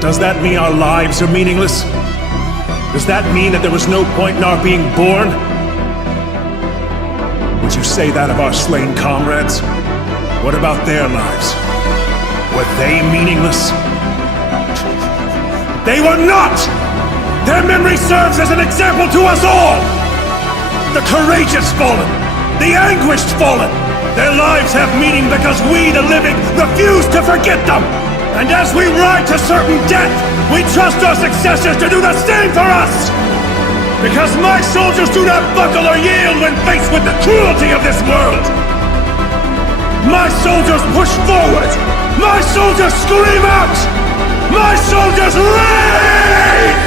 But does that mean our lives are meaningless? Does that mean that there was no point in our being born? Would you say that of our slain comrades? What about their lives? Were they meaningless? They were not! Their memory serves as an example to us all! The courageous fallen, the anguished fallen, their lives have meaning because we, the living, refuse to forget them! And as we ride to certain death, we trust our successors to do the same for us! Because my soldiers do not buckle or yield when faced with the cruelty of this world! My soldiers push forward! My soldiers scream out! My soldiers rage!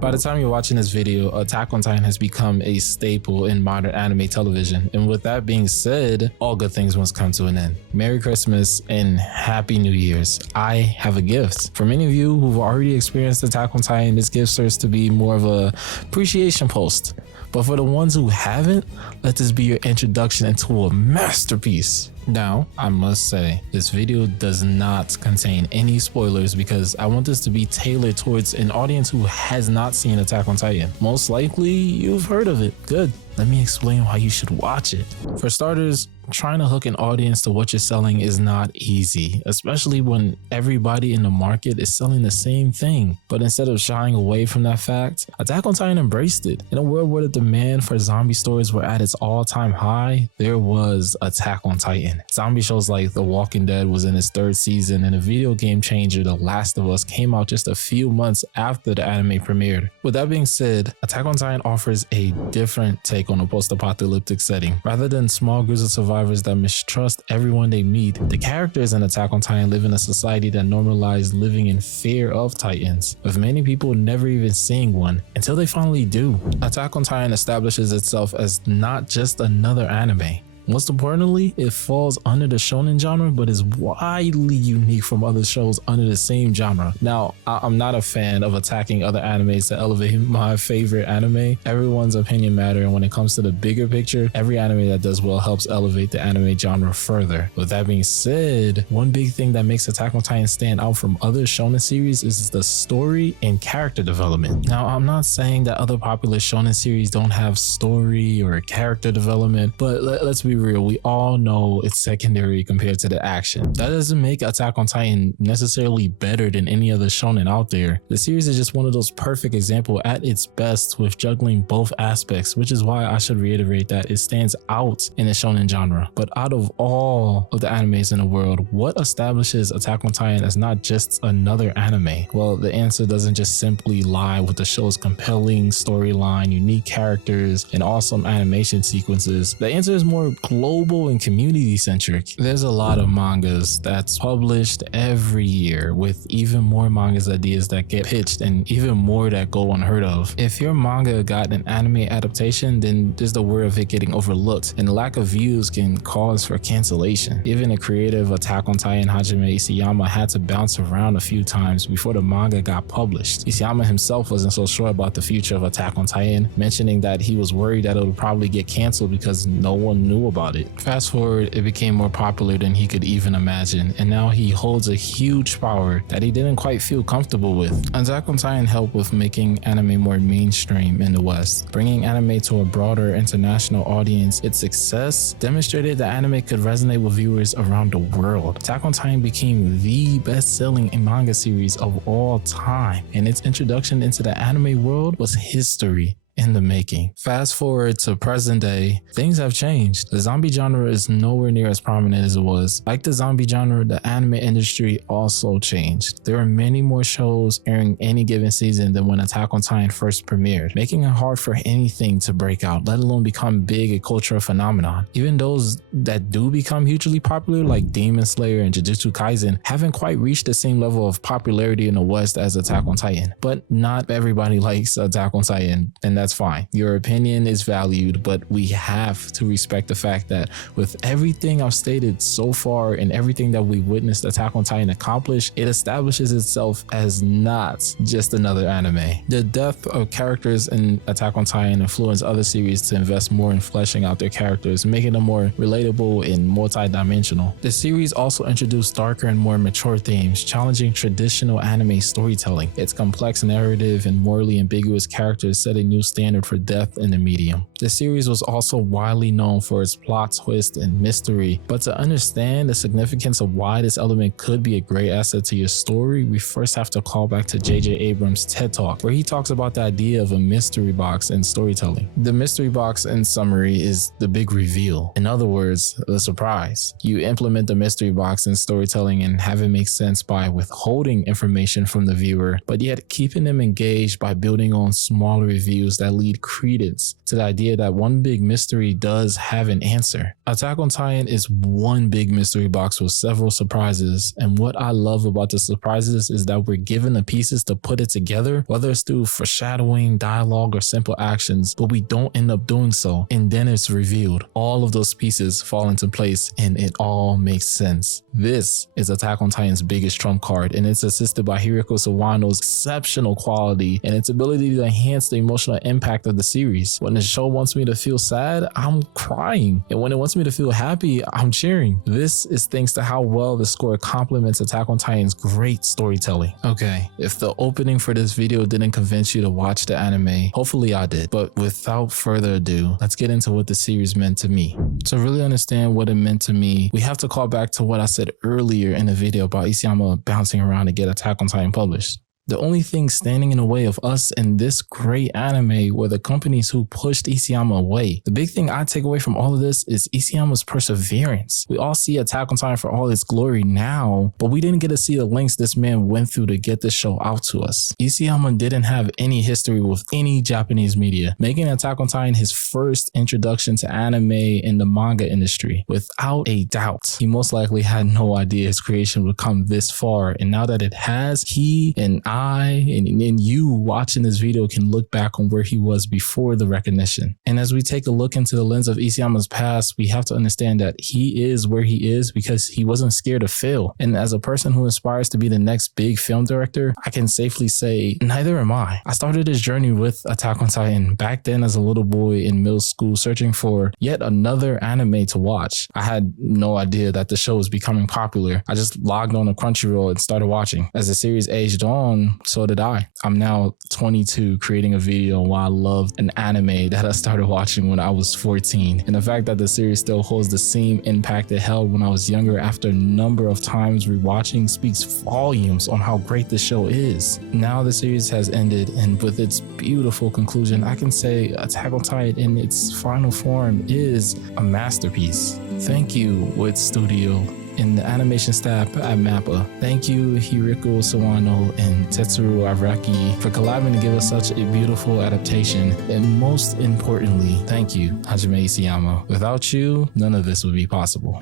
By the time you're watching this video, Attack on Titan has become a staple in modern anime television. And with that being said, all good things must come to an end. Merry Christmas and Happy New Year's. I have a gift. For many of you who've already experienced Attack on Titan, this gift serves to be more of a appreciation post. But for the ones who haven't, let this be your introduction into a masterpiece. Now, I must say, this video does not contain any spoilers because I want this to be tailored towards an audience who has not seen Attack on Titan. Most likely, you've heard of it. Good. Let me explain why you should watch it. For starters, trying to hook an audience to what you're selling is not easy, especially when everybody in the market is selling the same thing. But instead of shying away from that fact, Attack on Titan embraced it. In a world where the demand for zombie stories were at its all-time high, there was Attack on Titan. Zombie shows like The Walking Dead was in its 3rd season, and a video game changer, The Last of Us, came out just a few months after the anime premiered. With that being said, Attack on Titan offers a different take on a post-apocalyptic setting. Rather than small groups of survivors that mistrust everyone they meet, the characters in Attack on Titan live in a society that normalized living in fear of Titans, with many people never even seeing one until they finally do. Attack on Titan establishes itself as not just another anime. Most importantly, it falls under the shonen genre, but is widely unique from other shows under the same genre. Now, I'm not a fan of attacking other animes to elevate my favorite anime. Everyone's opinion matters, and when it comes to the bigger picture, every anime that does well helps elevate the anime genre further. With that being said, one big thing that makes Attack on Titan stand out from other shonen series is the story and character development. Now, I'm not saying that other popular shonen series don't have story or character development, but let's be real, we all know it's secondary compared to the action. That doesn't make Attack on Titan necessarily better than any other shonen out there. The series is just one of those perfect examples at its best with juggling both aspects, which is why I should reiterate that it stands out in the shonen genre. But out of all of the animes in the world, what establishes Attack on Titan as not just another anime? Well, the answer doesn't just simply lie with the show's compelling storyline, unique characters, and awesome animation sequences. The answer is more global and community centric. There's a lot of mangas that's published every year, with even more mangas ideas that get pitched and even more that go unheard of. If your manga got an anime adaptation, then there's the worry of it getting overlooked, and the lack of views can cause for cancellation. Even the creative Attack on Titan, Hajime Isayama, had to bounce around a few times before the manga got published. Isayama himself wasn't so sure about the future of Attack on Titan, mentioning that he was worried that it would probably get canceled because no one knew about it. Fast forward, it became more popular than he could even imagine, and now he holds a huge power that he didn't quite feel comfortable with. Attack on Titan helped with making anime more mainstream in the West, bringing anime to a broader international audience. Its success demonstrated that anime could resonate with viewers around the world. Attack on Titan became the best-selling manga series of all time, and its introduction into the anime world was history in the making. Fast forward to present day, things have changed. The zombie genre is nowhere near as prominent as it was. Like the zombie genre, the anime industry also changed. There are many more shows airing any given season than when Attack on Titan first premiered, making it hard for anything to break out, let alone become big a cultural phenomenon. Even those that do become hugely popular, like Demon Slayer and Jujutsu Kaisen, haven't quite reached the same level of popularity in the West as Attack on Titan. But not everybody likes Attack on Titan, and that's that's fine. Your opinion is valued, but we have to respect the fact that with everything I've stated so far and everything that we witnessed Attack on Titan accomplish, it establishes itself as not just another anime. The depth of characters in Attack on Titan influenced other series to invest more in fleshing out their characters, making them more relatable and multi-dimensional. The series also introduced darker and more mature themes, challenging traditional anime storytelling. Its complex narrative and morally ambiguous characters set a new standard for depth in the medium. The series was also widely known for its plot twist and mystery, but to understand the significance of why this element could be a great asset to your story, we first have to call back to J.J. Abrams' TED Talk, where he talks about the idea of a mystery box in storytelling. The mystery box, in summary, is the big reveal. In other words, the surprise. You implement the mystery box in storytelling and have it make sense by withholding information from the viewer, but yet keeping them engaged by building on smaller reviews that lead credence to the idea that one big mystery does have an answer. Attack on Titan is one big mystery box with several surprises, and what I love about the surprises is that we're given the pieces to put it together, whether it's through foreshadowing, dialogue, or simple actions, but we don't end up doing so, and then it's revealed. All of those pieces fall into place and it all makes sense. This is Attack on Titan's biggest trump card, and it's assisted by Hiroyuki Sawano's exceptional quality and its ability to enhance the emotional impact of the series. When the show wants me to feel sad, I'm crying, and when it wants me to feel happy, I'm cheering. This is thanks to how well the score complements Attack on Titan's great storytelling. Okay, if the opening for this video didn't convince you to watch the anime, hopefully I did. But without further ado, let's get into what the series meant to me. To really understand what it meant to me, we have to call back to what I said earlier in the video about Isayama bouncing around to get Attack on Titan published. The only thing standing in the way of us in this great anime were the companies who pushed Isayama away. The big thing I take away from all of this is Isayama's perseverance. We all see Attack on Titan for all its glory now, but we didn't get to see the lengths this man went through to get this show out to us. Isayama didn't have any history with any Japanese media, making Attack on Titan his first introduction to anime in the manga industry. Without a doubt, he most likely had no idea his creation would come this far, and now that it has, he and and you watching this video can look back on where he was before the recognition. And as we take a look into the lens of Isayama's past, we have to understand that he is where he is because he wasn't scared to fail. And as a person who aspires to be the next big film director, I can safely say neither am I. I started this journey with Attack on Titan back then as a little boy in middle school, searching for yet another anime to watch. I had no idea that the show was becoming popular. I just logged on to Crunchyroll and started watching. As the series aged on, so did I. I'm now 22, creating a video while I loved an anime that I started watching when I was 14. And the fact that the series still holds the same impact it held when I was younger after a number of times rewatching speaks volumes on how great the show is. Now the series has ended, and with its beautiful conclusion, I can say Attack on Titan in its final form is a masterpiece. Thank you, Wood Studio and the animation staff at MAPPA. Thank you, Hiroyuki Sawano and Tetsuro Araki, for collabing to give us such a beautiful adaptation. And most importantly, thank you, Hajime Isayama. Without you, none of this would be possible.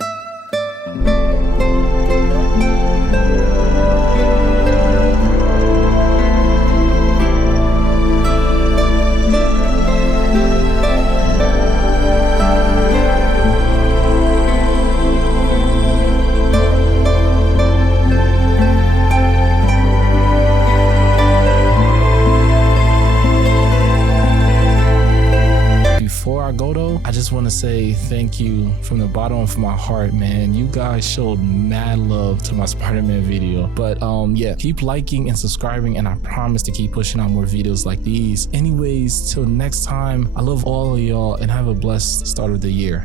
I just want to say thank you from the bottom of my heart, man. You guys showed mad love to my Spider-Man video. But yeah, keep liking and subscribing, and I promise to keep pushing out more videos like these. Anyways, till next time, I love all of y'all and have a blessed start of the year.